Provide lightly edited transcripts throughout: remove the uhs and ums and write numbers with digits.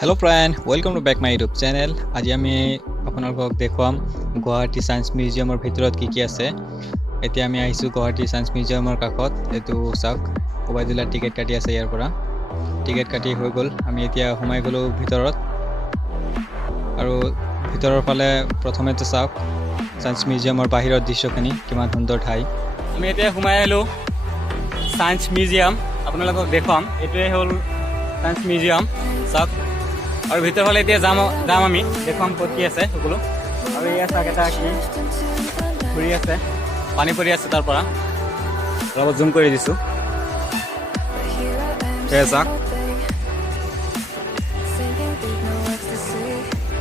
Hello friend, welcome to back my YouTube channel. আজি আমি আপোনালোকক দেখুৱাম গুৱাহাটী সায়েন্স মিউজিয়ামৰ ভিতৰত কি আছে। এতিয়া আমি আহিছো গুৱাহাটী সায়েন্স মিউজিয়ামৰ কাষত। এটো চাওক ওবাইদুল্লাহ টিকেট কাটি আছে ইয়াৰ পৰা। টিকেট কাটি হৈ গল। আমি এতিয়া সোমাই গলো ভিতৰত। আৰু ভিতৰৰ ফালে প্ৰথমে তো চাওক সায়েন্স মিউজিয়ামৰ বাহিৰৰ দৃশ্যখিনি কিমান সুন্দৰ ঠাই। আমি এতিয়া সোমাই আহিলো সায়েন্স মিউজিয়াম। আপোনালোকক দেখুৱাম এটোৱে হ'ল সায়েন্স মিউজিয়াম। চাওক और भीतर फाले जाम आम देखुम कत कि सकलो और ये चाक कि घूरी आसे पानी पड़ी आसे तार पर जूम कर दी चाक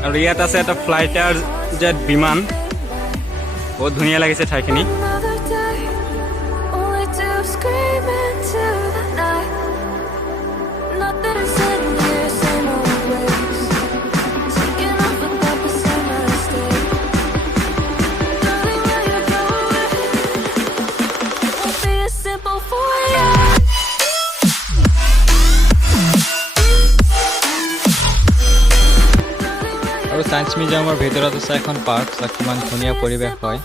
और इतना फ्लाइटर जेट विमान बहुत धुनिया लगे ठाईखिनि और साइंस मिउजियाমৰ ভিতৰত আছে এখন পাৰ্ক, কিমান ধুনীয়া পৰিৱেশ হয়।